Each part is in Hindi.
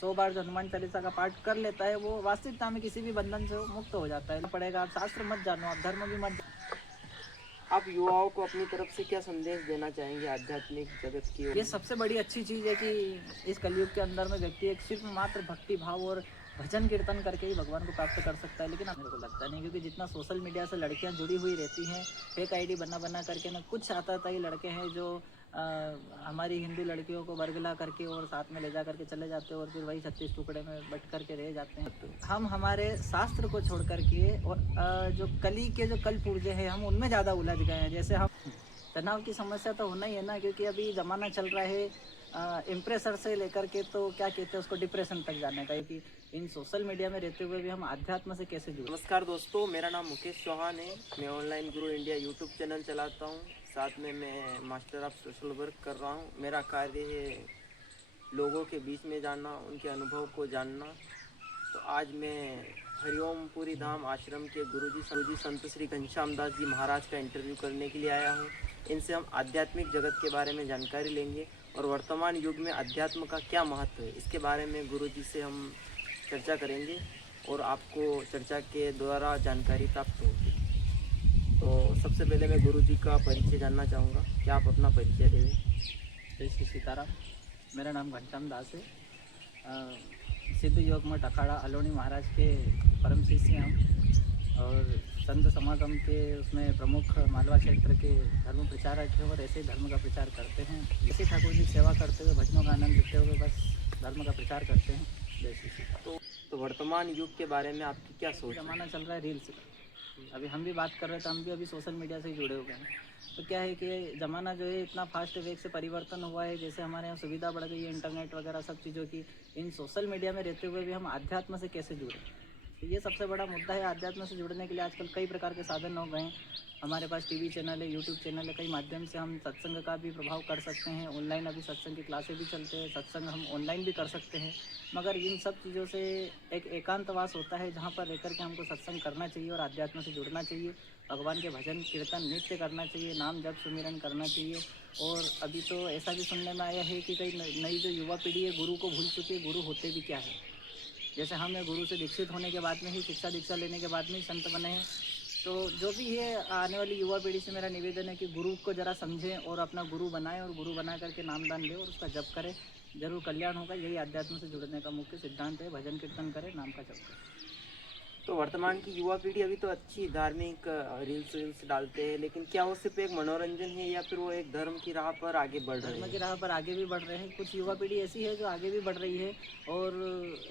100 बार जो हनुमान चालीसा का पाठ कर लेता है वो वास्तविकता में किसी भी बंधन से मुक्त हो जाता है। पड़ेगा, आप शास्त्र मत जानो, आप धर्म भी मत। आप युवाओं को अपनी तरफ से क्या संदेश देना चाहेंगे आध्यात्मिक जगत की ओर? ये सबसे बड़ी अच्छी चीज़ है कि इस कलयुग के अंदर में व्यक्ति एक सिर्फ मात्र भक्ति भाव और भजन कीर्तन करके ही भगवान को प्राप्त कर सकता है। लेकिन मेरे को लगता नहीं, क्योंकि जितना सोशल मीडिया से लड़कियां जुड़ी हुई रहती हैं, फेक आईडी बना बना करके ना, कुछ आता ही लड़के हैं जो हमारी हिंदू लड़कियों को बरगला करके और साथ में ले जा करके चले जाते हैं और फिर वही 36 टुकड़े में बट करके रह जाते हैं। हम हमारे शास्त्र को छोड़ करके और जो कली के जो कल पुर्जे हैं हम उनमें ज़्यादा उलझ गए हैं। जैसे हम तनाव की समस्या तो होना ही है ना, क्योंकि अभी ज़माना चल रहा है इम्प्रेसर से लेकर के तो क्या कहते हैं उसको डिप्रेशन तक जाने का, क्योंकि इन सोशल मीडिया में रहते हुए भी हम आध्यात्म से कैसे जुड़े। नमस्कार दोस्तों, मेरा नाम मुकेश चौहान है। मैं ऑनलाइन गुरु इंडिया यूट्यूब चैनल चलाता हूँ। साथ में मैं मास्टर ऑफ सोशल वर्क कर रहा हूँ। मेरा कार्य है लोगों के बीच में जाना, उनके अनुभव को जानना। तो आज मैं हरिओम पूरी धाम आश्रम के गुरुजी संत श्री घनश्याम दास जी महाराज का इंटरव्यू करने के लिए आया हूँ। इनसे हम आध्यात्मिक जगत के बारे में जानकारी लेंगे और वर्तमान युग में अध्यात्म का क्या महत्व है इसके बारे में गुरुजी से हम चर्चा करेंगे और आपको चर्चा के द्वारा जानकारी प्राप्त होगी। तो सबसे पहले मैं गुरुजी का परिचय जानना चाहूँगा। क्या आप अपना परिचय देंगे? जय श्री सीताराम। मेरा नाम घनश्याम दास है। सिद्ध योग मठ अखाड़ा अलोनी महाराज के परम शिष्य हैं और संत समागम के उसमें प्रमुख मालवा क्षेत्र के धर्म प्रचारक हैं और ऐसे ही धर्म का प्रचार करते हैं। इसी ठाकुर जी की सेवा करते हुए, भजनों का आनंद लेते हुए बस धर्म का प्रचार करते हैं। जय श्री सीताराम। तो वर्तमान युग के बारे में आपकी क्या सोच है? जमाना चल रहा है रील्स का। अभी हम भी बात कर रहे थे, हम भी अभी सोशल मीडिया से ही जुड़े हुए हैं। तो क्या है कि ज़माना जो है इतना फास्ट वेग से परिवर्तन हुआ है। जैसे हमारे यहाँ सुविधा बढ़ गई है, इंटरनेट वगैरह सब चीज़ों की, इन सोशल मीडिया में रहते हुए भी हम आध्यात्म से कैसे जुड़े, तो ये सबसे बड़ा मुद्दा है। आध्यात्म से जुड़ने के लिए आजकल कई प्रकार के साधन हो गए हैं। हमारे पास टीवी चैनल है, यूट्यूब चैनल है, कई माध्यम से हम सत्संग का भी प्रभाव कर सकते हैं। ऑनलाइन अभी सत्संग की क्लासें भी चलते हैं, सत्संग हम ऑनलाइन भी कर सकते हैं। मगर इन सब चीज़ों से एक एकांतवास होता है जहाँ पर रहकर के हमको सत्संग करना चाहिए और आध्यात्म से जुड़ना चाहिए। भगवान के भजन कीर्तन नित्य करना चाहिए, नाम जप सुमिरन करना चाहिए। और अभी तो ऐसा भी सुनने में आया है कि कई नई जो युवा पीढ़ी है गुरु को भूल चुकी है। गुरु होते भी क्या है, जैसे हमें गुरु से दीक्षित होने के बाद में ही, शिक्षा दीक्षा लेने के बाद में ही संत बने हैं। तो जो भी है आने वाली युवा पीढ़ी से मेरा निवेदन है कि गुरु को ज़रा समझें और अपना गुरु बनाएं और गुरु बना करके नामदान लें और उसका जप करें, जरूर कल्याण होगा। यही आध्यात्म से जुड़ने का मुख्य सिद्धांत है। भजन कीर्तन करें, नाम का जप करें। तो वर्तमान की युवा पीढ़ी अभी तो अच्छी धार्मिक रील्स डालते हैं, लेकिन क्या वो सिर्फ एक मनोरंजन है या फिर वो एक धर्म की राह पर आगे बढ़ रहे धर्म हैं? की राह पर आगे भी बढ़ रहे हैं। कुछ युवा पीढ़ी ऐसी है जो आगे भी बढ़ रही है। और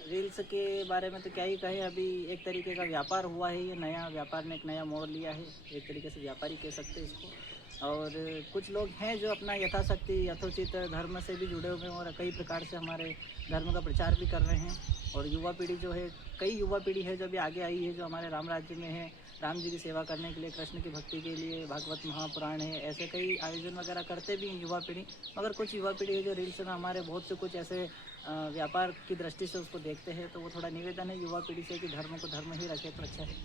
रील्स के बारे में तो क्या ही कहें, अभी एक तरीके का व्यापार हुआ है। ये नया व्यापार ने एक नया मोड़ लिया है, एक तरीके से व्यापारी कह सकते हैं इसको। और कुछ लोग हैं जो अपना यथाशक्ति यथोचित धर्म से भी जुड़े हुए हैं और कई प्रकार से हमारे धर्म का प्रचार भी कर रहे हैं। और युवा पीढ़ी जो है, कई युवा पीढ़ी है जो अभी आगे आई है, जो हमारे राम राज्य में है, राम जी की सेवा करने के लिए, कृष्ण की भक्ति के लिए भागवत महापुराण है, ऐसे कई आयोजन वगैरह करते भी हैं युवा पीढ़ी। मगर कुछ युवा पीढ़ी है जो रील्स में हमारे बहुत से कुछ ऐसे व्यापार की दृष्टि से उसको देखते हैं। तो वो थोड़ा निवेदन है युवा पीढ़ी से कि धर्म को धर्म ही रखे तो अच्छा है।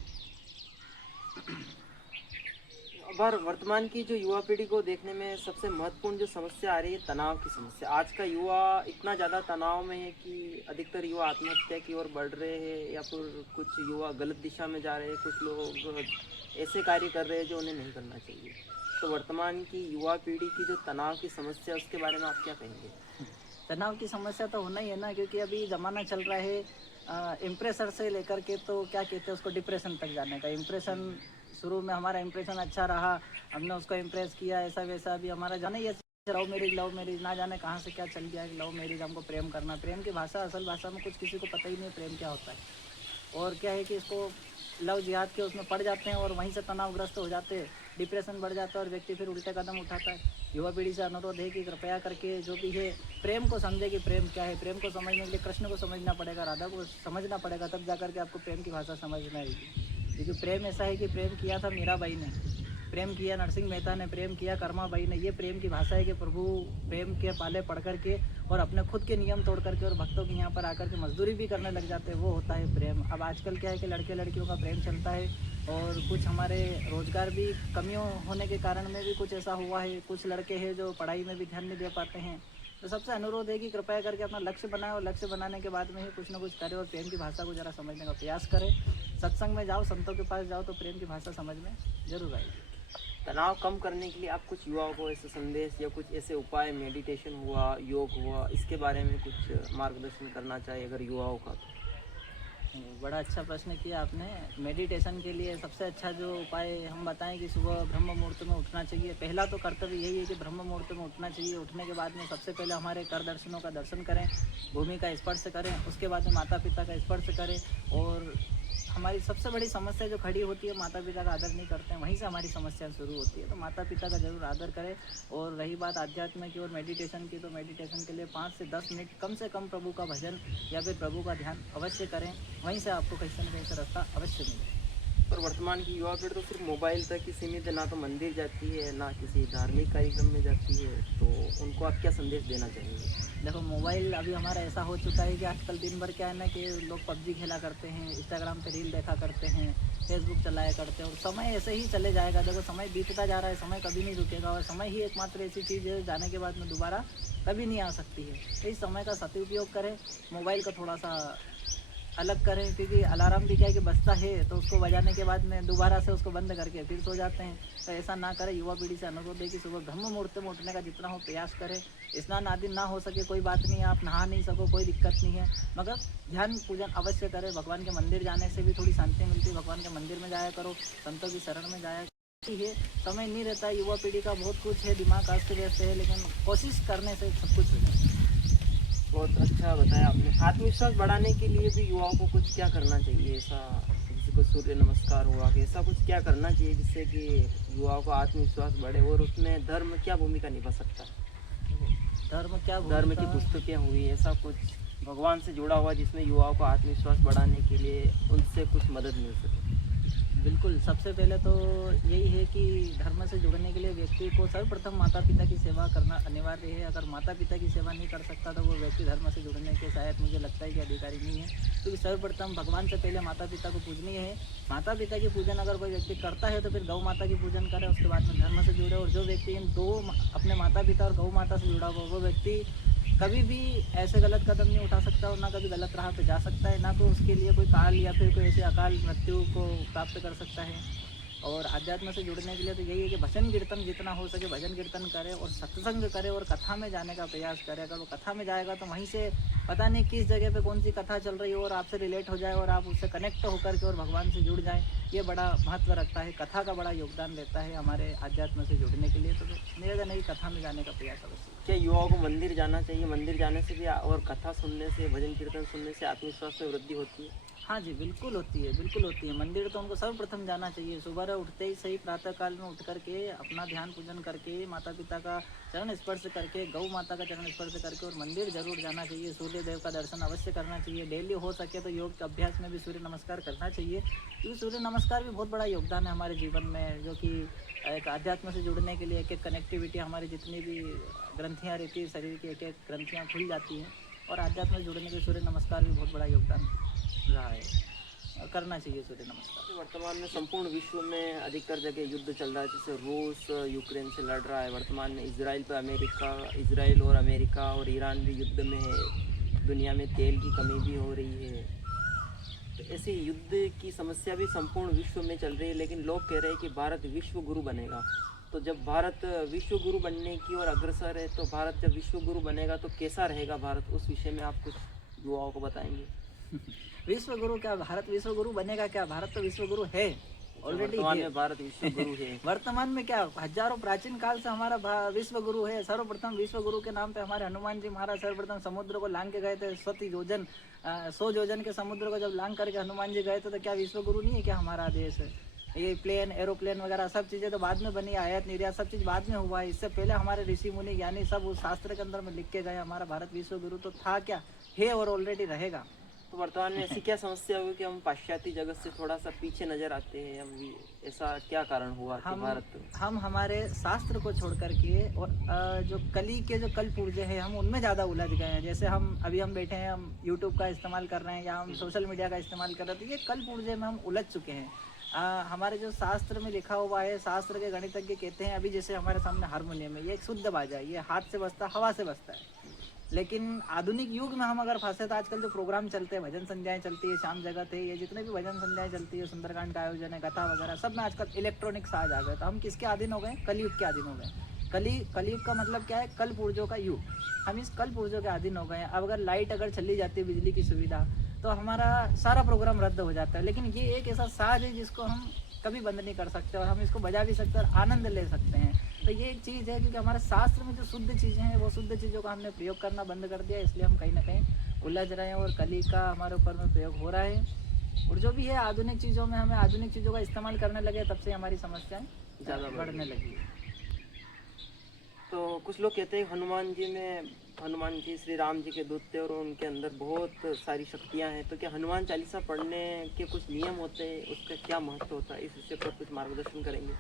अब वर्तमान की जो युवा पीढ़ी को देखने में सबसे महत्वपूर्ण जो समस्या आ रही है, तनाव की समस्या। आज का युवा इतना ज़्यादा तनाव में है कि अधिकतर युवा आत्महत्या की ओर बढ़ रहे हैं या फिर कुछ युवा गलत दिशा में जा रहे हैं। कुछ लोग ऐसे कार्य कर रहे हैं जो उन्हें नहीं करना चाहिए। तो वर्तमान की युवा पीढ़ी की जो तनाव की समस्या, उसके बारे में आप क्या कहेंगे? तनाव की समस्या तो होना ही है ना, क्योंकि अभी ज़माना चल रहा है इम्प्रेसर से लेकर के तो क्या कहते हैं उसको डिप्रेशन तक जाने का। इम्प्रेशन शुरू में हमारा इम्प्रेशन अच्छा रहा, हमने उसको इम्प्रेस किया, ऐसा वैसा। भी हमारा जाना ही लव मैरिज ना जाने कहाँ से क्या चल गया। लव मैरिज, हमको प्रेम करना, प्रेम की भाषा असल भाषा में कुछ किसी को पता ही नहीं है प्रेम क्या होता है। और क्या है कि इसको लव जिहाद के उसमें पड़ जाते हैं और वहीं से तनावग्रस्त हो जाते हैं, डिप्रेशन बढ़ जाता है और व्यक्ति फिर उल्टे कदम उठाता है। युवा पीढ़ी से अनुरोध है कि कृपया करके जो भी है प्रेम को समझे कि प्रेम क्या है। प्रेम को समझने के लिए कृष्ण को समझना पड़ेगा, राधा को समझना पड़ेगा, तब जाकर के आपको प्रेम की भाषा समझ में आएगी। क्योंकि प्रेम ऐसा है कि प्रेम किया था मीराबाई ने, प्रेम किया नरसिंह मेहता ने, प्रेम किया कर्माबाई ने। ये प्रेम की भाषा है कि प्रभु प्रेम के पाले पढ़ करके और अपने खुद के नियम तोड़ करके और भक्तों के यहाँ पर आकर के मजदूरी भी करने लग जाते हैं, वो होता है प्रेम। अब आजकल क्या है कि लड़के लड़कियों का प्रेम चलता है और कुछ हमारे रोजगार भी कमियों होने के कारण में भी कुछ ऐसा हुआ है। कुछ लड़के हैं जो पढ़ाई में भी ध्यान नहीं दे पाते हैं, तो सबसे अनुरोध है कि कृपया करके अपना लक्ष्य बनाए और लक्ष्य बनाने के बाद में ही कुछ ना कुछ करें और प्रेम की भाषा को ज़रा समझने का प्रयास करें। सत्संग में जाओ, संतों के पास जाओ तो प्रेम की भाषा समझ में ज़रूर आएगी। तनाव कम करने के लिए आप कुछ युवाओं को ऐसे संदेश या कुछ ऐसे उपाय, मेडिटेशन हुआ, योग हुआ, इसके बारे में कुछ मार्गदर्शन करना चाहिए अगर युवाओं का तो? बड़ा अच्छा प्रश्न किया आपने। मेडिटेशन के लिए सबसे अच्छा जो उपाय हम बताएं कि सुबह ब्रह्म मुहूर्त में उठना चाहिए। पहला तो कर्तव्य यही है कि ब्रह्म मुहूर्त में उठना चाहिए। उठने के बाद में सबसे पहले हमारे कर दर्शनों का दर्शन करें, भूमि का स्पर्श करें, उसके बाद में माता पिता का स्पर्श करें। और हमारी सबसे बड़ी समस्या जो खड़ी होती है, माता पिता का आदर नहीं करते हैं, वहीं से हमारी समस्या शुरू होती है। तो माता पिता का जरूर आदर करें। और रही बात आध्यात्म की और मेडिटेशन की, तो मेडिटेशन के लिए 5 से 10 मिनट कम से कम प्रभु का भजन या फिर प्रभु का ध्यान अवश्य करें। वहीं से आपको कहीं से न कहीं से रास्ता अवश्य मिलेगा। पर वर्तमान की युवा पीढ़ी तो सिर्फ मोबाइल तक ही सीमित है, ना तो मंदिर जाती है, ना किसी धार्मिक कार्यक्रम में जाती है, तो उनको आप क्या संदेश देना चाहेंगे? देखो, मोबाइल अभी हमारा ऐसा हो चुका है कि आजकल दिन भर क्या है ना कि लोग पबजी खेला करते हैं, इंस्टाग्राम पे रील देखा करते हैं, फेसबुक चलाया करते हैं और समय ऐसे ही चले जाएगा। देखो, समय बीतता जा रहा है, समय कभी नहीं रुकेगा और समय ही एकमात्र ऐसी चीज़ है जाने के बाद में दोबारा कभी नहीं आ सकती है। तो इस समय का सदुपयोग करें, मोबाइल का थोड़ा सा अलग करें, क्योंकि अलार्म भी क्या है कि बजता है तो उसको बजाने के बाद में दोबारा से उसको बंद करके फिर सो जाते हैं। तो ऐसा ना करें। युवा पीढ़ी से अनुरोध है कि सुबह ब्रह्म मुहूर्त में उठने का जितना हो प्रयास करें। स्नान आदि ना हो सके कोई बात नहीं है, आप नहा नहीं सको कोई दिक्कत नहीं है, मगर ध्यान पूजन अवश्य करें। भगवान के मंदिर जाने से भी थोड़ी शांति मिलती है। भगवान के मंदिर में जाया करो, संतों की शरण में जाया है। समय नहीं रहता है, युवा पीढ़ी का बहुत कुछ है, दिमाग अस्त व्यस्त है, लेकिन कोशिश करने से सब कुछ हो जाता है। बहुत अच्छा बताया आपने। आत्मविश्वास बढ़ाने के लिए भी युवाओं को कुछ क्या करना चाहिए? ऐसा किसी को सूर्य नमस्कार हुआ कि ऐसा कुछ क्या करना चाहिए जिससे कि युवाओं का आत्मविश्वास बढ़े, और उसमें धर्म क्या भूमिका निभा सकता है? धर्म की पुस्तकें हुई, ऐसा कुछ भगवान से जुड़ा हुआ जिसमें युवाओं को आत्मविश्वास बढ़ाने के लिए उनसे कुछ मदद मिल सके। बिल्कुल, सबसे पहले तो यही है कि धर्म से जुड़ने के लिए व्यक्ति को सर्वप्रथम माता पिता की सेवा करना अनिवार्य है। अगर माता पिता की सेवा नहीं कर सकता तो वो व्यक्ति धर्म से जुड़ने के शायद मुझे लगता है कि अधिकारी नहीं है, क्योंकि सर्वप्रथम भगवान से पहले माता पिता को पूजनीय है। माता पिता की पूजन अगर कोई व्यक्ति करता है तो फिर गौ माता की पूजन करे, उसके बाद में धर्म से जुड़े। और जो व्यक्ति इन दो अपने माता पिता और गौ माता से जुड़ा हुआ, वो व्यक्ति कभी भी ऐसे गलत कदम नहीं उठा सकता और ना कभी गलत राह पे जा सकता है, ना तो उसके लिए कोई काल या फिर कोई ऐसे अकाल मृत्यु को प्राप्त कर सकता है। और अध्यात्म से जुड़ने के लिए तो यही है कि भजन कीर्तन जितना हो सके भजन कीर्तन करे और सत्संग करे और कथा में जाने का प्रयास करे। अगर वो कथा में जाएगा तो वहीं से पता नहीं किस जगह पे कौन सी कथा चल रही हो और आपसे रिलेट हो जाए और आप उससे कनेक्ट होकर के और भगवान से जुड़ जाएं। ये बड़ा महत्व रखता है, कथा का बड़ा योगदान रहता है हमारे अध्यात्म से जुड़ने के लिए। तो मेरा नहीं, कथा में जाने का प्रयास अवश्य। क्या युवाओं को मंदिर जाना चाहिए? मंदिर जाने से भी और कथा सुनने से, भजन कीर्तन सुनने से आत्मविश्वास में वृद्धि होती है? हाँ जी, बिल्कुल होती है, बिल्कुल होती है। मंदिर तो उनको सर्वप्रथम जाना चाहिए। सुबह उठते ही सही प्रातः काल में उठ करके अपना ध्यान पूजन करके माता पिता का चरण स्पर्श करके, गौ माता का चरण स्पर्श करके और मंदिर जरूर जाना चाहिए। सूर्य देव का दर्शन अवश्य करना चाहिए। डेली हो सके तो योग के अभ्यास में भी सूर्य नमस्कार करना चाहिए, क्योंकि सूर्य नमस्कार भी बहुत बड़ा योगदान है हमारे जीवन में, जो कि एक अध्यात्म से जुड़ने के लिए एक कनेक्टिविटी, हमारी जितनी भी ग्रंथियाँ रहती है शरीर की, एक एक ग्रंथियाँ खुल जाती हैं और अध्यात्म से जुड़ने के सूर्य नमस्कार भी बहुत बड़ा योगदान रहा है और करना चाहिए सूर्य नमस्कार। वर्तमान में संपूर्ण विश्व में अधिकतर जगह युद्ध चल रहा है, जैसे रूस यूक्रेन से लड़ रहा है। वर्तमान में इजराइल और अमेरिका और ईरान भी युद्ध में है। दुनिया में तेल की कमी भी हो रही है। तो ऐसे युद्ध की समस्या भी संपूर्ण विश्व में चल रही है, लेकिन लोग कह रहे हैं कि भारत विश्व गुरु बनेगा। तो जब भारत विश्व गुरु बनने की ओर अग्रसर है, तो भारत जब विश्व गुरु बनेगा तो कैसा रहेगा भारत, उस विषय में आप कुछ युवाओं को बताएंगे? विश्व गुरु क्या, भारत विश्व गुरु बनेगा क्या? भारत तो विश्व गुरु है ऑलरेडी। वर्तमान में भारत विश्व गुरु है। वर्तमान में क्या, हजारों प्राचीन काल से हमारा विश्व गुरु है। सर्वप्रथम विश्व गुरु के नाम पे हमारे हनुमान जी महाराज सर्वप्रथम समुद्र को लांग के गए थे। 100 योजन के समुद्र को जब लांग करके हनुमान जी गए थे, तो क्या विश्व गुरु नहीं है क्या हमारा देश? ये प्लेन, एरोप्लेन वगैरह सब चीज़ें तो बाद में बनी, आयात निर्यात सब चीज़ बाद में हुआ है। इससे पहले हमारे ऋषि मुनि यानी सब उस शास्त्र के अंदर में लिख के गए। हमारा भारत विश्व गुरु तो था क्या, है और ऑलरेडी रहेगा। तो वर्तमान में ऐसी क्या समस्या हुई कि हम पाश्चात्य जगत से थोड़ा सा पीछे नजर आते हैं? हम भी ऐसा क्या कारण हुआ कि हम हमारे शास्त्र को छोड़ करके और जो कली के जो कल पुर्जे हैं हम उनमें ज़्यादा उलझ गए हैं। जैसे हम बैठे हैं, हम यूट्यूब का इस्तेमाल कर रहे हैं या हम सोशल मीडिया का इस्तेमाल कर रहे हैं, तो ये कल पुर्जे में हम उलझ चुके हैं। हमारे जो शास्त्र में लिखा हुआ है, शास्त्र के गणितज्ञ कहते हैं, अभी जैसे हमारे सामने हारमोनियम है, ये एक शुद्ध बाजा है, ये हाथ से बजता, हवा से बजता है। लेकिन आधुनिक युग में हम अगर फंसे तो आजकल जो प्रोग्राम चलते हैं, भजन संध्याएं चलती है, शाम जगत है, ये जितने भी भजन संध्याएं चलती है, सुंदरकांड का आयोजन है, कथा वगैरह, सब में आजकल इलेक्ट्रॉनिक साज आ गए। तो हम किसके अधीन हो गए? कलयुग के अधीन हो गए। कलयुग का मतलब क्या है? कल पुर्जों का युग। हम इस कल पुर्जों के अधीन हो गए हैं। अब अगर लाइट अगर चली जाती है, बिजली की सुविधा, तो हमारा सारा प्रोग्राम रद्द हो जाता है। लेकिन ये एक ऐसा साज है जिसको हम कभी बंद नहीं कर सकते और हम इसको बजा भी सकते हैं और आनंद ले सकते हैं। तो ये एक चीज़ है, क्योंकि हमारे शास्त्र में जो शुद्ध चीज़ें हैं, वो शुद्ध चीज़ों का हमने प्रयोग करना बंद कर दिया, इसलिए हम कहीं ना कहीं उलझ रहे हैं और कली का हमारे ऊपर में प्रयोग हो रहा है। और जो भी है आधुनिक चीज़ों में हमें आधुनिक चीज़ों का इस्तेमाल करने लगे, तब से हमारी समस्याएं ज़्यादा बढ़ने लगी है। तो कुछ लोग कहते हैं हनुमान जी श्री राम जी के दूत थे और उनके अंदर बहुत सारी शक्तियां हैं। तो क्या हनुमान चालीसा पढ़ने के कुछ नियम होते हैं, उसका क्या महत्व होता है, इस विषय पर कुछ मार्गदर्शन करेंगे?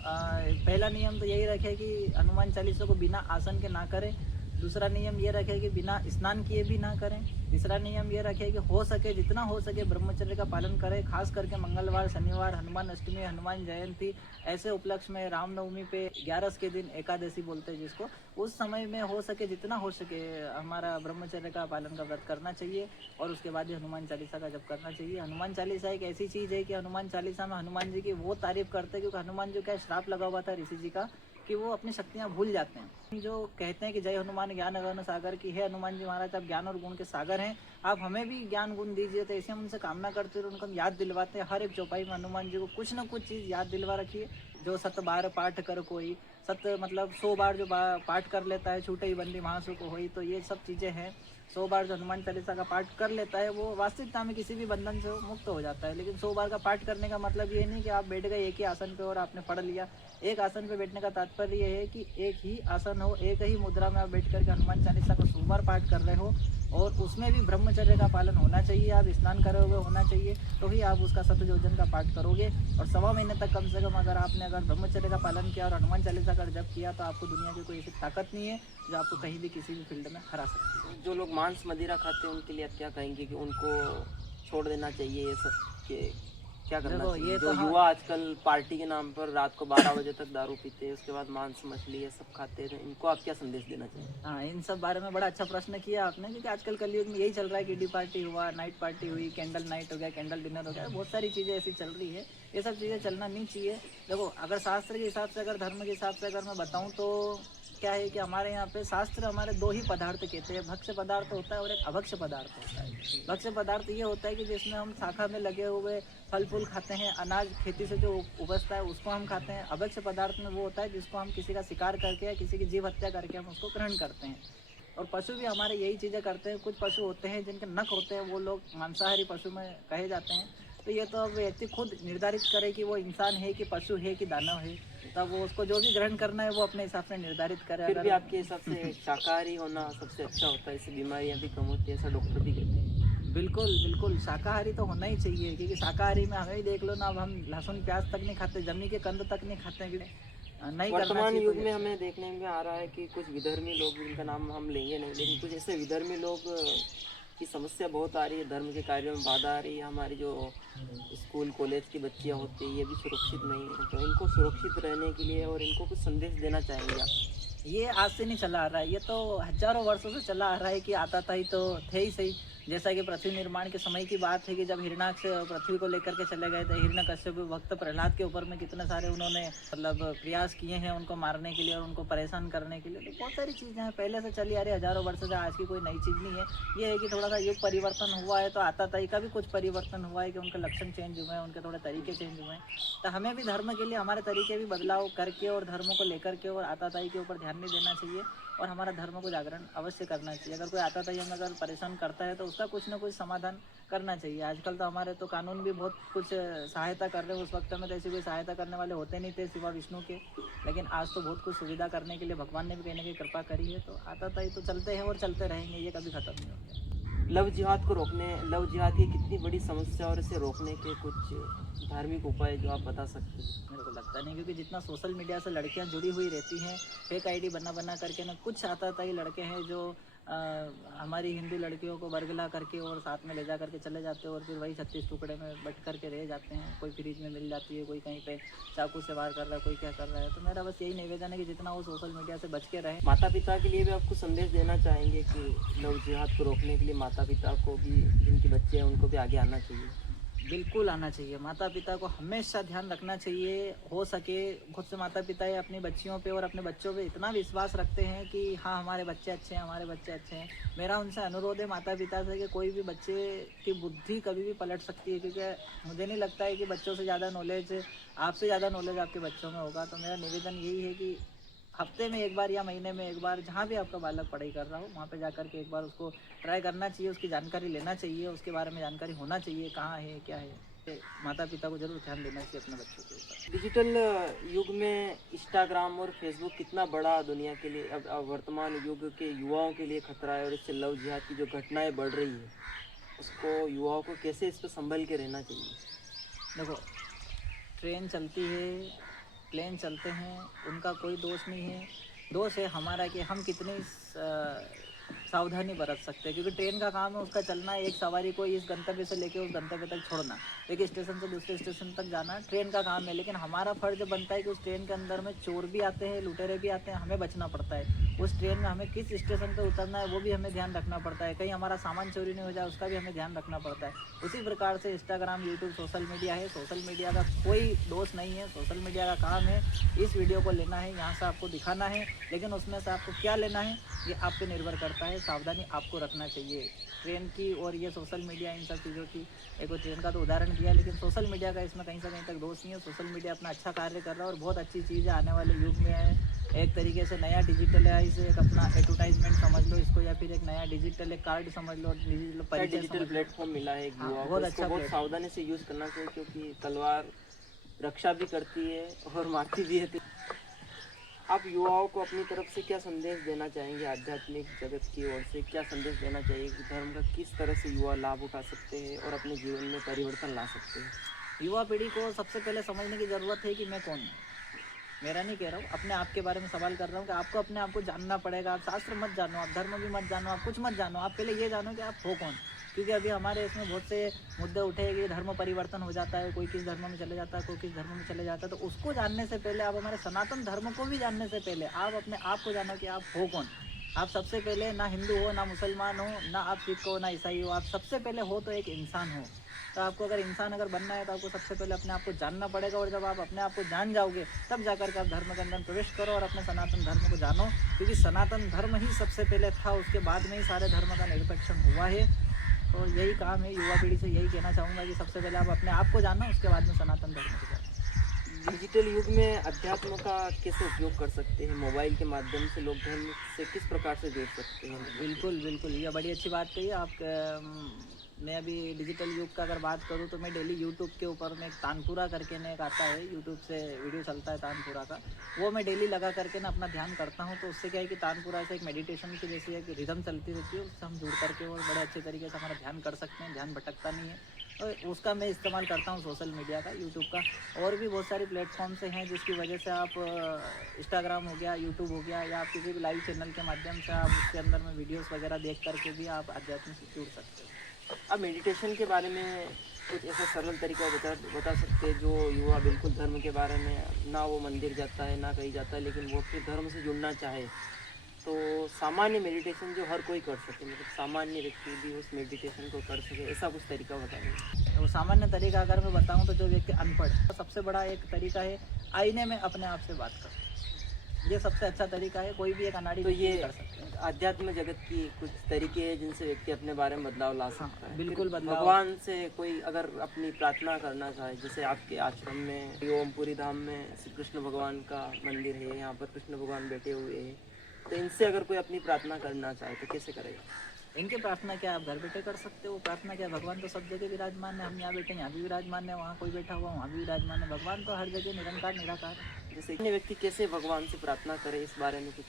पहला नियम तो यही रखे कि हनुमान चालीसा को बिना आसन के ना करें। दूसरा नियम ये रखे कि बिना स्नान किए भी ना करें। तीसरा नियम ये रखे कि हो सके, जितना हो सके, ब्रह्मचर्य का पालन करें। खास करके मंगलवार, शनिवार, हनुमान अष्टमी, हनुमान जयंती, ऐसे उपलक्ष्य में, रामनवमी पे 11 के दिन एकादशी बोलते हैं जिसको, उस समय में हो सके, जितना हो सके, हमारा ब्रह्मचर्य का पालन का व्रत करना चाहिए। और उसके बाद ही हनुमान चालीसा का जप करना चाहिए। हनुमान चालीसा एक ऐसी चीज़ है कि हनुमान चालीसा में हनुमान जी की वो तारीफ करते हैं, क्योंकि हनुमान जी का श्राप लगा हुआ था ऋषि जी का कि वो अपनी शक्तियाँ भूल जाते हैं। जो कहते हैं कि जय हनुमान ज्ञान गण सागर की, है हनुमान जी महाराज, आप ज्ञान और गुण के सागर हैं, आप हमें भी ज्ञान गुण दीजिए। तो ऐसे हम उनसे कामना करते हैं, उनको हम याद दिलवाते हैं। हर एक चौपाई में हनुमान जी को कुछ ना कुछ चीज़ याद दिलवा रखिए। जो 7 बार पाठ कर कोई, 7 मतलब 100 बार जो पाठ कर लेता है, छूटे ही बंदी महासु को होई, तो ये सब चीज़ें हैं। 100 बार जो हनुमान चालीसा का पाठ कर लेता है, वो वास्तविकता में किसी भी बंधन से मुक्त हो जाता है। लेकिन 100 बार का पाठ करने का मतलब ये नहीं कि आप बैठ गए एक ही आसन पे और आपने पढ़ लिया। एक आसन पे बैठने का तात्पर्य ये है कि एक ही आसन हो, एक ही मुद्रा में आप बैठ करके हनुमान चालीसा को 100 बार पाठ कर रहे हो, और उसमें भी ब्रह्मचर्य का पालन होना चाहिए। आप स्नान करोगे होना चाहिए, तो ही आप उसका शतयोजन का पाठ करोगे। और 1.25 महीने तक कम से कम अगर ब्रह्मचर्य का पालन किया और हनुमान चालीसा का जप किया, तो आपको दुनिया की कोई ऐसी ताकत नहीं है जो आपको कहीं भी किसी भी फील्ड में हरा सकती है। जो लोग मांस मदिरा खाते हैं उनके लिए आप क्या कहेंगे कि उनको छोड़ देना चाहिए ये सब के क्या करना देखो, चाहिए? ये जो तो युवा आजकल पार्टी के नाम पर रात को 12 बजे तक दारू पीते हैं, उसके बाद मांस मछली ये सब खाते हैं, तो इनको आप क्या संदेश देना चाहिए? हाँ, इन सब बारे में बड़ा अच्छा प्रश्न किया आपने, क्योंकि आजकल कलयुग में यही चल रहा है। किडी पार्टी हुआ, नाइट पार्टी हुई, कैंडल नाइट हो गया, कैंडल डिनर हो गया, बहुत सारी चीज़ें ऐसी चल रही है। ये सब चीज़ें चलना नहीं चाहिए। देखो, अगर शास्त्र के हिसाब से, अगर धर्म के हिसाब से अगर मैं बताऊँ, तो क्या है कि हमारे यहाँ पे शास्त्र हमारे 2 ही पदार्थ कहते हैं। भक्ष्य पदार्थ होता है और एक अभक्ष्य पदार्थ होता है। भक्ष्य पदार्थ ये होता है कि जिसमें हम शाखा में लगे हुए फल फूल खाते हैं, अनाज खेती से जो उपजता है उसको हम खाते हैं। अभक्ष्य पदार्थ में वो होता है जिसको हम किसी का शिकार करके या किसी की जीव हत्या करके हम उसको ग्रहण करते हैं। और पशु भी हमारे यही चीज़ें करते हैं। कुछ पशु होते हैं जिनके नख होते हैं, वो लोग मांसाहारी पशु में कहे जाते हैं। तो ये तो अब व्यक्ति खुद निर्धारित करे कि वो इंसान है कि पशु है कि दानव है, तब वो उसको जो भी ग्रहण करना है वो अपने हिसाब से निर्धारित करे। फिर भी आपके हिसाब से शाकाहारी होना सबसे अच्छा होता है, इससे बीमारियां भी कम होती है, ऐसा डॉक्टर भी कहते हैं। बिल्कुल बिल्कुल, शाकाहारी तो होना ही चाहिए, क्योंकि शाकाहारी में हमें ही देख लो ना, अब हम लहसुन प्याज तक नहीं खाते, जमी के कंद तक नहीं खाते, नहीं करना वर्तमान चाहिए। युग तो में हमें देखने में आ रहा है कि कुछ विधर्मी लोग, जिनका नाम हम लेंगे नहीं, लेकिन कुछ ऐसे विधर्मी लोग की समस्या बहुत आ रही है, धर्म के कार्यों में बाधा आ रही है। हमारी जो स्कूल कॉलेज की बच्चियां होती हैं, ये भी सुरक्षित नहीं है। तो इनको सुरक्षित रहने के लिए और इनको कुछ संदेश देना चाहेंगे आप? ये आज से नहीं चला आ रहा है, ये तो हजारों वर्षों से चला आ रहा है कि आता था ही तो थे ही सही। जैसा कि पृथ्वी निर्माण के समय की बात है कि जब हिरणाक्ष पृथ्वी को लेकर के चले गए थे, हिरण्यकश्यप भक्त प्रहलाद के ऊपर में कितने सारे उन्होंने मतलब प्रयास किए हैं उनको मारने के लिए और उनको परेशान करने के लिए। तो बहुत सारी चीज़ें हैं, पहले से चली आ रही है हजारों वर्ष से, आज की कोई नई चीज़ नहीं है। ये है कि थोड़ा सा युग परिवर्तन हुआ है, तो आताताई का भी कुछ परिवर्तन हुआ है कि उनके लक्षण चेंज हुए हैं, उनके थोड़े तरीके चेंज हुए हैं। तो हमें भी धर्म के लिए हमारे तरीके भी बदलाव करके और धर्मों को लेकर के और आताताई के ऊपर ध्यान नहीं देना चाहिए और हमारा धर्म को जागरण अवश्य करना चाहिए। अगर कोई आताताई हमें अगर परेशान करता है तो उसका कुछ ना कुछ समाधान करना चाहिए। आजकल तो हमारे तो कानून भी बहुत कुछ सहायता कर रहे हैं, उस वक्त में तो ऐसी कोई सहायता करने वाले होते नहीं थे सिवा विष्णु के, लेकिन आज तो बहुत कुछ सुविधा करने के लिए भगवान ने भी कहीं ना कहीं कृपा करी है। तो आताताई तो चलते हैं और चलते रहेंगे, ये कभी खत्म नहीं होंगे। लव जिहाद लव जिहाद की कितनी बड़ी समस्या और इसे रोकने के कुछ धार्मिक उपाय जो आप बता सकते हैं? मेरे को लगता नहीं, क्योंकि जितना सोशल मीडिया से लड़कियां जुड़ी हुई रहती हैं, फेक आईडी बना बना करके ना, कुछ आताताई लड़के हैं जो हमारी हिंदू लड़कियों को बरगला करके और साथ में ले जा करके चले जाते हैं और फिर वही 36 टुकड़े में बट करके रह जाते हैं। कोई फ्रिज में मिल जाती है, कोई कहीं पे चाकू से वार कर रहा है, कोई क्या कर रहा है। तो मेरा बस यही निवेदन है कि जितना वो सोशल मीडिया से बच के रहें। माता पिता के लिए भी आपको संदेश देना चाहेंगे कि लव जिहाद को रोकने के लिए माता पिता को भी, जिनके बच्चे हैं उनको भी आगे आना चाहिए? बिल्कुल आना चाहिए। माता पिता को हमेशा ध्यान रखना चाहिए। हो सके खुद से माता पिता या अपनी बच्चियों पे और अपने बच्चों पे इतना विश्वास रखते हैं कि हाँ हमारे बच्चे अच्छे हैं, हमारे बच्चे अच्छे हैं। मेरा उनसे अनुरोध है माता पिता से कि कोई भी बच्चे की बुद्धि कभी भी पलट सकती है, क्योंकि मुझे नहीं लगता है कि बच्चों से ज़्यादा नॉलेज, आपसे ज़्यादा नॉलेज आपके बच्चों में होगा। तो मेरा निवेदन यही है कि हफ्ते में एक बार या महीने में एक बार, जहाँ भी आपका बालक पढ़ाई कर रहा हो वहाँ पे जाकर के एक बार उसको ट्राई करना चाहिए, उसकी जानकारी लेना चाहिए, उसके बारे में जानकारी होना चाहिए कहाँ है क्या है। माता पिता को जरूर ध्यान देना चाहिए अपने बच्चों के ऊपर। डिजिटल युग में इंस्टाग्राम और फेसबुक कितना बड़ा दुनिया के लिए, अब वर्तमान युग के युवाओं के लिए खतरा है, और इससे लव जिहाद की जो घटनाएं बढ़ रही है उसको युवाओं को कैसे इस पर संभल के रहना चाहिए? देखो, ट्रेन चलती है, प्लेन चलते हैं, उनका कोई दोष नहीं है। दोष है हमारा कि हम कितनी सावधानी बरत सकते हैं, क्योंकि ट्रेन का काम है उसका चलना है, एक सवारी को इस गंतव्य से लेकर उस गंतव्य तक छोड़ना, एक स्टेशन से दूसरे स्टेशन तक जाना ट्रेन का काम है। लेकिन हमारा फर्ज बनता है कि उस ट्रेन के अंदर में चोर भी आते हैं, लुटेरे भी आते हैं, हमें बचना पड़ता है। उस ट्रेन में हमें किस स्टेशन पर उतरना है वो भी हमें ध्यान रखना पड़ता है, कहीं हमारा सामान चोरी नहीं हो जाए उसका भी हमें ध्यान रखना पड़ता है। उसी प्रकार से इंस्टाग्राम, यूट्यूब सोशल मीडिया है। सोशल मीडिया का कोई दोष नहीं है, सोशल मीडिया का काम है इस वीडियो को लेना है, यहाँ से आपको दिखाना है, लेकिन उसमें से आपको क्या लेना है ये आप पे निर्भर करता है। सावधानी आपको रखना चाहिए ट्रेन की और ये सोशल मीडिया इन सब चीज़ों की। एक ट्रेन का तो उदाहरण दिया, लेकिन सोशल मीडिया का इसमें कहीं से कहीं तक दोष नहीं है। सोशल मीडिया अपना अच्छा कार्य कर रहा है और बहुत अच्छी चीज़ है, आने वाले युग में है। एक तरीके से नया डिजिटलाइज, एक अपना एडवर्टाइजमेंट समझ लो इसको, या फिर एक नया डिजिटल एक कार्ड समझ लो, डिजिटल प्लेटफॉर्म मिला है एक युवा को, इसको बहुत सावधानी से यूज़ करना चाहिए, क्योंकि तलवार रक्षा भी करती है और मारती भी है। आप युवाओं को अपनी तरफ से क्या संदेश देना चाहेंगे? आध्यात्मिक जगत की ओर से क्या संदेश देना चाहिए कि धर्म का किस तरह से युवा लाभ उठा सकते हैं और अपने जीवन में परिवर्तन ला सकते हैं? युवा पीढ़ी को सबसे पहले समझने की ज़रूरत है कि मैं कौन हूँ। मेरा नहीं कह रहा हूँ, अपने आप के बारे में सवाल कर रहा हूँ कि आपको अपने आप को जानना पड़ेगा। आप शास्त्र मत जानो, आप धर्म भी मत जानो, आप कुछ मत जानो, आप पहले ये जानो कि आप हो कौन। क्योंकि अभी हमारे इसमें बहुत से मुद्दे उठे हैं कि धर्म परिवर्तन हो जाता है, कोई किस धर्म में चले जाता है, कोई किस धर्म में चले जाता है। तो उसको जानने से पहले, आप हमारे सनातन धर्म को भी जानने से पहले आप अपने आप को जानो कि आप हो कौन। आप सबसे पहले ना हिंदू हो, ना मुसलमान हो, ना आप सिख हो, ना ईसाई हो, आप सबसे पहले हो तो एक इंसान हो। तो आपको अगर इंसान अगर बनना है तो आपको सबसे पहले अपने आप को जानना पड़ेगा, और जब आप अपने आप को जान जाओगे तब जाकर के आप धर्म के अंदर प्रवेश करो और अपने सनातन धर्म को जानो। क्योंकि सनातन धर्म ही सबसे पहले था, उसके बाद में ही सारे धर्म का निरपेक्षण हुआ है। तो यही काम है, युवा पीढ़ी से यही कहना चाहूँगा कि सबसे पहले आप अपने आप को जानो, उसके बाद में सनातन धर्म को जानो। डिजिटल युग में अध्यात्म का कैसे उपयोग कर सकते हैं? मोबाइल के माध्यम से लोग धर्म से किस प्रकार से जुड़ सकते हैं? बिल्कुल बिल्कुल, ये बड़ी अच्छी बात कही आप। मैं अभी डिजिटल युग का अगर बात करूँ तो मैं डेली यूट्यूब के ऊपर में एक तानपुरा करके ने एक आता है, यूट्यूब से वीडियो चलता है तानपुरा का, वो मैं डेली लगा करके ना अपना ध्यान करता हूँ। तो उससे क्या है कि तानपुरा से एक मेडिटेशन की जैसी एक रिदम चलती रहती है, उससे हम जुड़ करके और बड़े अच्छे तरीके से हमारा ध्यान कर सकते हैं, ध्यान भटकता नहीं है। और उसका मैं इस्तेमाल करता हूँ सोशल मीडिया का, यूट्यूब का। और भी बहुत सारी प्लेटफॉर्म से हैं जिसकी वजह से आप इंस्टाग्राम हो गया, यूट्यूब हो गया, या आप किसी भी लाइव चैनल के माध्यम से आप उसके अंदर में वीडियोस वगैरह देख करके भी आप अध्यात्म से जुड़ सकते हो। अब मेडिटेशन के बारे में कुछ ऐसा सरल तरीका बता सकते हैं जो युवा बिल्कुल धर्म के बारे में, ना वो मंदिर जाता है ना कहीं जाता है, लेकिन वो फिर धर्म से जुड़ना चाहे, तो सामान्य मेडिटेशन जो हर कोई कर सके, मतलब सामान्य व्यक्ति भी उस मेडिटेशन को कर सके, ऐसा कुछ तरीका बताइए। वो सामान्य तरीका अगर मैं बताऊं तो जो व्यक्ति अनपढ़ है, सबसे बड़ा एक तरीका है आईने में अपने आप से बात करो। ये सबसे अच्छा तरीका है, कोई भी एक अनाड़ी तो ये कर सकते हैं। आध्यात्म जगत की कुछ तरीके हैं जिनसे व्यक्ति अपने बारे में बदलाव ला सकता है। बिल्कुल बदलाव। भगवान से कोई अगर अपनी प्रार्थना करना चाहे, जैसे आपके आश्रम में ओमपुरी धाम में श्री कृष्ण भगवान का मंदिर है, यहाँ पर कृष्ण भगवान बैठे हुए हैं, तो इनसे अगर कोई अपनी प्रार्थना करना चाहे तो कैसे करेगा? इनकी प्रार्थना क्या आप घर बैठे कर सकते हो। प्रार्थना क्या, भगवान तो सब जगह विराजमान है, हम यहाँ बैठे यहाँ भी विराजमान है, वहाँ कोई बैठा हुआ वहाँ भी विराजमान है। भगवान तो हर जगह निरंकार निराकार है। जैसे अन्य व्यक्ति कैसे भगवान से प्रार्थना करे, इस बारे में कुछ?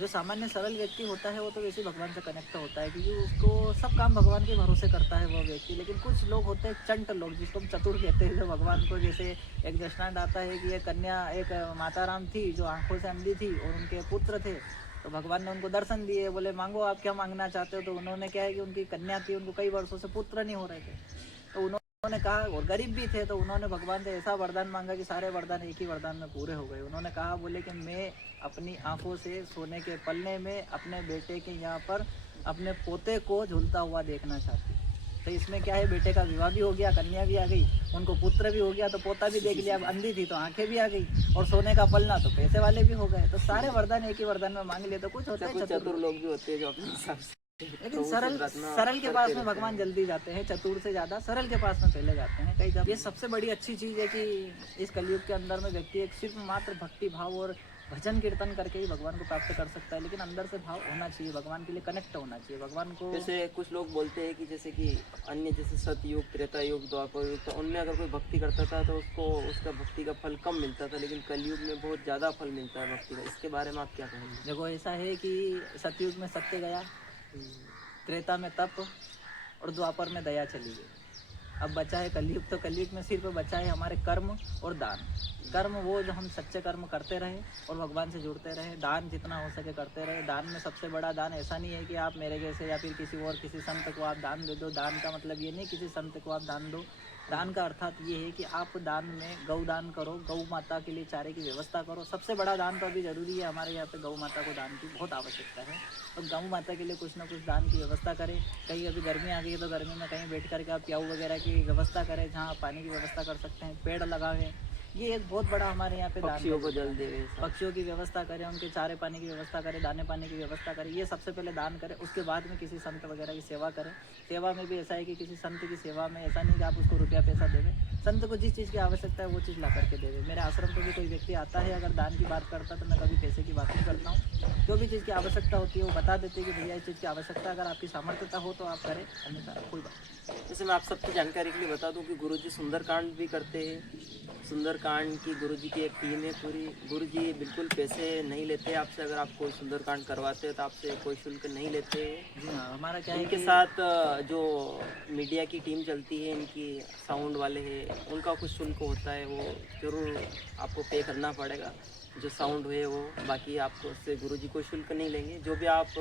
जो सामान्य सरल व्यक्ति होता है वो तो वैसे भगवान से कनेक्ट होता है, क्योंकि उसको सब काम भगवान के भरोसे करता है वो व्यक्ति। लेकिन कुछ लोग होते हैं चंट लोग, जिसको हम चतुर कहते हैं, जो भगवान को, जैसे एक दृष्टांत आता है कि एक कन्या, एक माता राम थी जो आंखों से अंधी थी और उनके पुत्र थे, तो भगवान ने उनको दर्शन दिए, बोले मांगो आप क्या मांगना चाहते हो। तो उन्होंने क्या है कि उनकी कन्या थी, उनको कई वर्षों से पुत्र नहीं हो रहे थे। तो उन्होंने कहा, और गरीब भी थे, तो उन्होंने भगवान से ऐसा वरदान मांगा कि सारे वरदान एक ही वरदान में पूरे हो गए। उन्होंने कहा, बोले कि मैं अपनी आंखों से सोने के पलने में अपने बेटे के यहाँ पर अपने पोते को झूलता हुआ देखना चाहती हूँ। तो इसमें क्या है, बेटे का विवाह भी हो गया, कन्या भी आ गई, उनको पुत्र भी हो गया, तो पोता भी देख लिया। अब अंधी थी तो आंखें भी आ गई, और सोने का पलना तो पैसे वाले भी हो गए। तो सारे वरदान एक ही वरदान में मांग लिए। तो कुछ होता है चतुर लोग भी होते हैं जो अपने हिसाब से लेकिन सरल के पास में भगवान जल्दी जाते हैं, चतुर से ज्यादा सरल के पास में पहले जाते हैं कई दफे। ये सबसे बड़ी अच्छी चीज है कि इस कलयुग के अंदर में व्यक्ति एक सिर्फ मात्र भक्ति भाव और भजन कीर्तन करके ही भगवान को प्राप्त कर सकता है, लेकिन अंदर से भाव होना चाहिए, भगवान के लिए कनेक्ट होना चाहिए भगवान को। जैसे कुछ लोग बोलते हैं कि जैसे कि अन्य जैसे सतयुग, त्रेता युग, द्वापर युग, तो उनमें अगर कोई भक्ति करता था तो उसको उसका भक्ति का फल कम मिलता था, लेकिन कलयुग में बहुत ज़्यादा फल मिलता है भक्ति का। इसके बारे में आप क्या कहेंगे? देखो ऐसा है कि सतयुग में सत्य गया, त्रेता में तप, और द्वापर में दया चली गई। अब बचा है कलयुग। तो कलयुग में सिर्फ बचा है हमारे कर्म और दान। कर्म वो जो हम सच्चे कर्म करते रहे और भगवान से जुड़ते रहे, दान जितना हो सके करते रहे। दान में सबसे बड़ा दान ऐसा नहीं है कि आप मेरे जैसे या फिर किसी संत को आप दान दे दो। दान का मतलब ये नहीं किसी संत को आप दान दो। दान का अर्थात ये है कि आप दान में गौ दान करो, गौ माता के लिए चारे की व्यवस्था करो। सबसे बड़ा दान तो अभी जरूरी है, हमारे यहाँ पे गौ माता को दान की बहुत आवश्यकता है, और गौ माता के लिए कुछ ना कुछ दान की व्यवस्था करें। कहीं अभी गर्मी आ गई है तो गर्मी में कहीं बैठ करके आप प्याऊ वगैरह की व्यवस्था करें, जहाँ पानी की व्यवस्था कर सकते हैं, पेड़ लगाएं। ये एक बहुत बड़ा हमारे यहाँ पे दान पक्षियों को जल देवे, पक्षियों की व्यवस्था करें, उनके चारे पानी की व्यवस्था करें, दाने पानी की व्यवस्था करें। ये सबसे पहले दान करें, उसके बाद में किसी संत वगैरह की सेवा करें। सेवा में भी ऐसा है कि किसी संत की सेवा में ऐसा नहीं कि आप उसको रुपया पैसा देवें, संत को जिस चीज़ की आवश्यकता है वो चीज़ ला करके देवे। मेरे आश्रम पे भी कोई व्यक्ति आता है, अगर दान की बात करता है तो मैं कभी पैसे की बात नहीं करता हूँ। जो भी चीज़ की आवश्यकता होती है वो बता देते हैं कि भैया इस चीज़ की आवश्यकता, अगर आपकी सामर्थ्यता हो तो आप करें, अन्यथा कोई बात। जैसे मैं आप सबकी जानकारी के लिए बता दूं कि गुरुजी सुंदरकांड भी करते हैं। सुंदरकांड की गुरुजी की एक टीम है पूरी। गुरुजी बिल्कुल पैसे नहीं लेते आपसे, अगर आप कोई सुंदरकांड करवाते हैं तो आपसे कोई शुल्क नहीं लेते हैं। जी हाँ, हमारा क्या है इनके कि साथ जो मीडिया की टीम चलती है, इनकी साउंड वाले हैं, उनका कुछ शुल्क होता है, वो ज़रूर आपको पे करना पड़ेगा, जो साउंड है वो। बाकी आपको उससे गुरुजी कोई शुल्क नहीं लेंगे। जो भी आप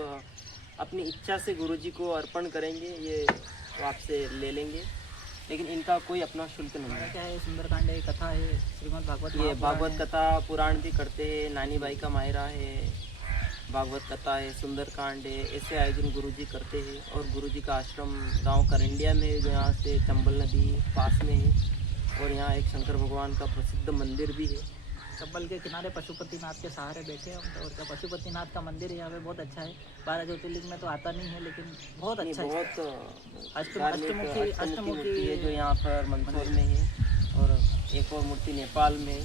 अपनी इच्छा से गुरुजी को अर्पण करेंगे ये वो आपसे ले लेंगे, लेकिन इनका कोई अपना शुल्क नहीं है। क्या है, सुंदरकांड है, कथा है, श्रीमद् भागवत, ये भागवत कथा पुराण भी करते हैं, नानी बाई का मायरा है, भागवत कथा है, सुंदरकांड है, ऐसे आयोजन गुरुजी करते हैं। और गुरुजी का आश्रम गांव करंडिया में है, जो यहाँ से चंबल नदी पास में है, और यहाँ एक शंकर भगवान का प्रसिद्ध मंदिर भी है। चंबल के किनारे पशुपतिनाथ के सहारे बैठे हैं हम। और क्या पशुपतिनाथ का मंदिर यहाँ पे बहुत अच्छा है। 12 ज्योतिर्लिंग में तो आता नहीं है, लेकिन बहुत अच्छा है। अष्टमुखी है जो यहाँ पर मंदसौर में है, और एक और मूर्ति नेपाल में।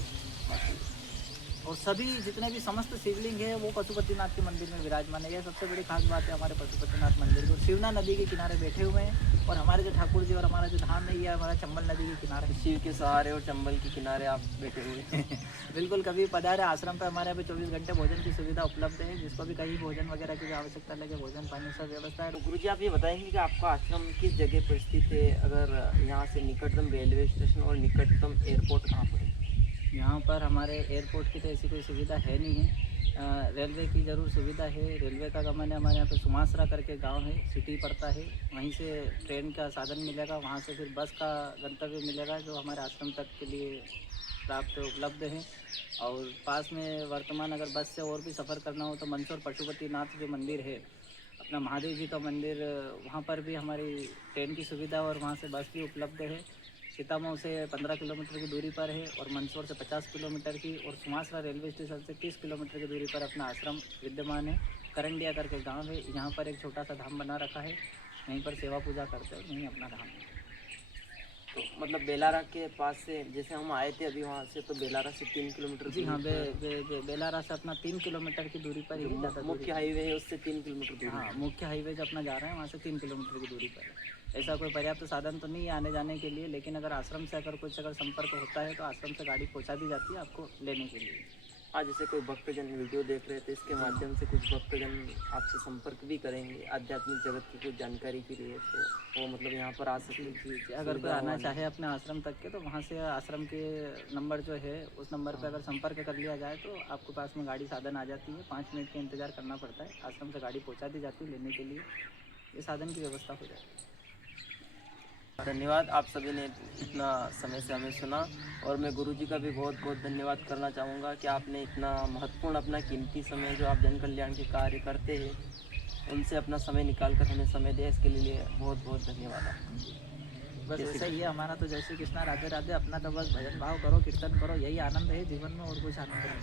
और सभी जितने भी समस्त शिवलिंग है वो पशुपतिनाथ के मंदिर में विराजमान है। यह सबसे बड़ी खास बात है हमारे पशुपतिनाथ मंदिर को। शिवना नदी के किनारे बैठे हुए हैं, और हमारे जो ठाकुर जी और हमारा जो धाम है ये हमारा चंबल नदी के किनारे, शिव के सहारे और चंबल के किनारे आप बैठे हुए हैं। बिल्कुल, कभी पधारे आश्रम पर। हमारे यहाँ पे 24 घंटे भोजन की सुविधा उपलब्ध है, जिसको भी कहीं भोजन वगैरह की आवश्यकता लगे, भोजन पानी सब व्यवस्था है। तो गुरुजी आप ये बताएंगे कि आपका आश्रम किस जगह पर स्थित है? अगर यहाँ से निकटतम रेलवे स्टेशन और निकटतम एयरपोर्ट कहाँ पर है? यहाँ पर हमारे एयरपोर्ट की तो ऐसी कोई सुविधा है नहीं है। रेलवे की ज़रूर सुविधा है। रेलवे का गमन है, हमारे यहाँ पे सुमासरा करके गांव है, सिटी पड़ता है, वहीं से ट्रेन का साधन मिलेगा, वहाँ से फिर बस का गंतव्य मिलेगा जो हमारे आश्रम तक के लिए प्राप्त उपलब्ध है। और पास में वर्तमान अगर बस से और भी सफ़र करना हो तो मंदसौर पशुपतिनाथ जो मंदिर है अपना महादेव जी का मंदिर, वहाँ पर भी हमारी ट्रेन की सुविधा और वहाँ से बस भी उपलब्ध है। सीतामऊ से 15 किलोमीटर की दूरी पर है, और मंदसौर से 50 किलोमीटर की, और सुमासरा रेलवे स्टेशन से 30 किलोमीटर की दूरी पर अपना आश्रम विद्यमान है। करंडिया करके गांव है, यहाँ पर एक छोटा सा धाम बना रखा है, यहीं पर सेवा पूजा करते हैं, यहीं अपना धाम है। तो मतलब बेलारा के पास से जैसे हम आए थे अभी वहाँ से, तो बेलारा से 3 किलोमीटर? जी हाँ, बेलारा से अपना 3 किलोमीटर की दूरी पर ही ज़्यादा मुख्य हाईवे है उससे 3 किलोमीटर दूरी। हाँ, मुख्य हाईवे जो अपना जा रहे हैं वहाँ से 3 किलोमीटर की दूरी पर है। ऐसा कोई पर्याप्त साधन तो नहीं है आने जाने के लिए, लेकिन अगर आश्रम से अगर कुछ संपर्क होता है तो आश्रम से गाड़ी पहुँचा दी जाती है आपको लेने के लिए। आज जैसे कोई भक्तजन वीडियो देख रहे थे, इसके माध्यम से कुछ भक्तजन आपसे संपर्क भी करेंगे आध्यात्मिक जगत की कुछ जानकारी के लिए, तो वो मतलब यहाँ पर आ सकते जी हैं। जी जी, अगर कोई आना चाहे अपने आश्रम तक के तो वहाँ से आश्रम के नंबर जो है उस नंबर पे अगर संपर्क कर लिया जाए तो आपके पास में गाड़ी साधन आ जाती है। 5 मिनट का इंतज़ार करना पड़ता है, आश्रम से गाड़ी पहुँचा दी जाती है लेने के लिए, ये साधन की व्यवस्था हो जाती है। धन्यवाद, आप सभी ने इतना समय से हमें सुना, और मैं गुरुजी का भी बहुत बहुत धन्यवाद करना चाहूँगा कि आपने इतना महत्वपूर्ण अपना कीमती समय जो आप जन कल्याण के कार्य करते हैं उनसे अपना समय निकाल कर हमें समय दिया, इसके लिए बहुत बहुत धन्यवाद आपका। बस जय श्री ऐसा ही है हमारा तो, जय श्री कृष्णा, राधे राधे। अपना तो बस भजन भाव करो, कीर्तन करो, यही आनंद है जीवन में, और कुछ आनंद नहीं।